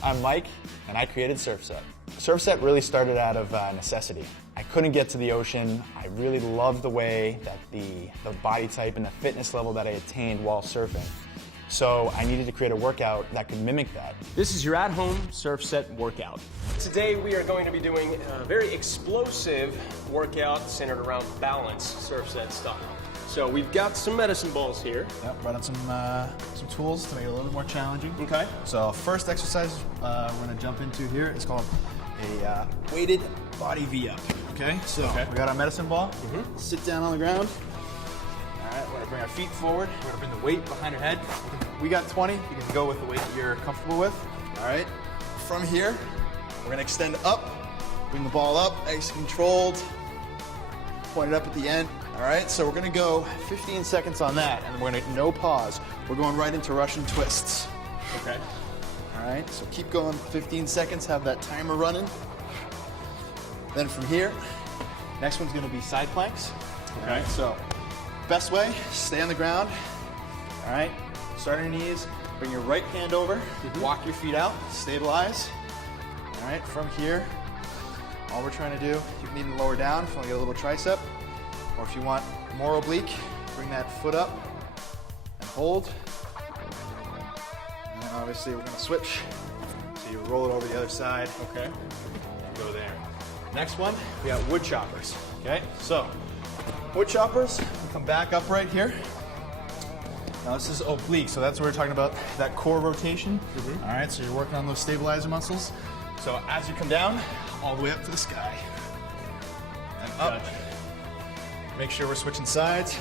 I'm Mike, and I created Surfset. Surfset really started out of necessity. I couldn't get to the ocean. I really loved the way that the body type and the fitness level that I attained while surfing. So I needed to create a workout that could mimic that. This is your at-home Surfset workout. Today we are going to be doing a very explosive workout centered around balance, Surfset style. So we've got some medicine balls here. Yep, brought out some tools to make it a little bit more challenging. Okay. So first exercise we're going to jump into here is called a weighted body V-up. Okay, so we got our medicine ball. Sit down on the ground. All right, we're going to bring our feet forward. We're going to bring the weight behind our head. We got 20. You can go with the weight that you're comfortable with. All right. From here, we're going to extend up, bring the ball up, nice and controlled, point it up at the end. All right, so we're going to go 15 seconds on that, and we're going to no pause. We're going right into Russian twists. Okay. All right, so keep going 15 seconds, have that timer running. Then from here, next one's going to be side planks. Okay. So best way, stay on the ground. All right, start on your knees, bring your right hand over, walk your feet out, stabilize. All right, from here, all we're trying to do, you can even lower down if you want to get a little tricep, or if you want more oblique, bring that foot up and hold. And then obviously we're going to switch. So you roll it over the other side. Okay. Go there. Next one, we got wood choppers. Okay, so wood choppers, we come back upright here. Now this is oblique, so that's what we're talking about, that core rotation. All right, so you're working on those stabilizer muscles. So as you come down, all the way up to the sky. And up. Gotcha. Make sure we're switching sides.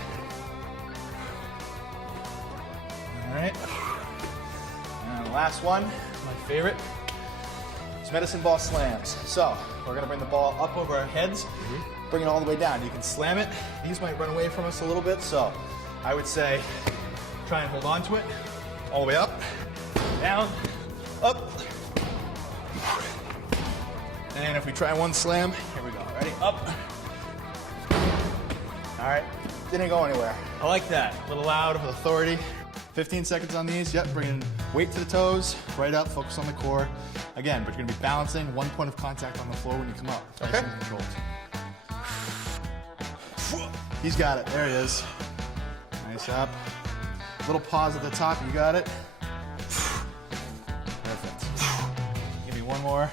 All right. And the last one, my favorite, is medicine ball slams. So we're gonna bring the ball up over our heads, bring it all the way down. You can slam it. These might run away from us a little bit, so I would say try and hold on to it all the way up, down, up. And if we try one slam, here we go. Ready? Up. All right, didn't go anywhere. I like that. A little loud with authority. 15 seconds on these. Yep, bringing weight to the toes, right up, focus on the core. Again, but you're gonna be balancing, one point of contact on the floor when you come up. Okay. Nice and controlled. He's got it, there he is. Nice up. Little pause at the top, you got it. Perfect. Give me one more.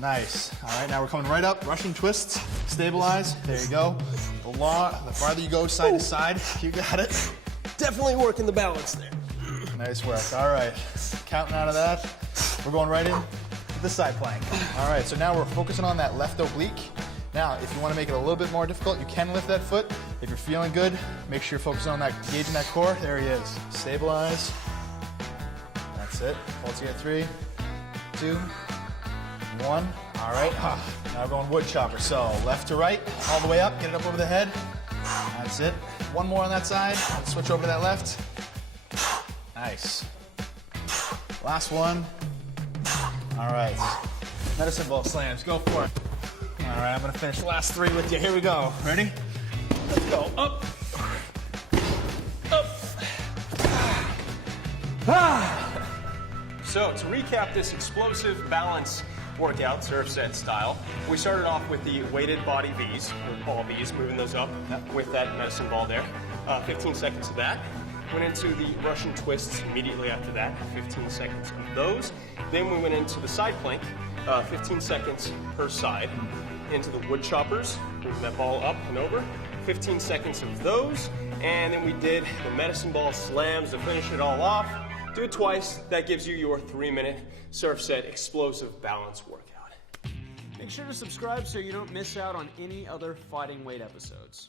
Nice. All right, now we're coming right up, Russian twists, stabilize, there you go. The farther you go side to side, you got it. Definitely working the balance there. Nice work, all right. Counting out of that, we're going right in with the side plank. All right, so now we're focusing on that left oblique. Now, if you want to make it a little bit more difficult, you can lift that foot. If you're feeling good, make sure you're focusing on that, engaging that core. There he is. Stabilize. That's it. Hold together, 3, 2, 1. All right. Now we're going wood chopper. So left to right, all the way up. Get it up over the head. That's it. One more on that side. Let's switch over to that left. Nice. Last one. All right. Medicine ball slams. Go for it. All right, I'm gonna finish the last 3 with you. Here we go. Ready? Let's go. Up. Up. So to recap this explosive balance workout, Surfset style, we started off with the weighted body V's, or ball V's, moving those up with that medicine ball there. 15 seconds of that. Went into the Russian twists immediately after that, 15 seconds of those. Then we went into the side plank, 15 seconds per side. Into the wood choppers, moving that ball up and over, 15 seconds of those. And then we did the medicine ball slams to finish it all off. Do it twice. That gives you your 3-minute Surfset explosive balance workout. Make sure to subscribe so you don't miss out on any other fighting weight episodes.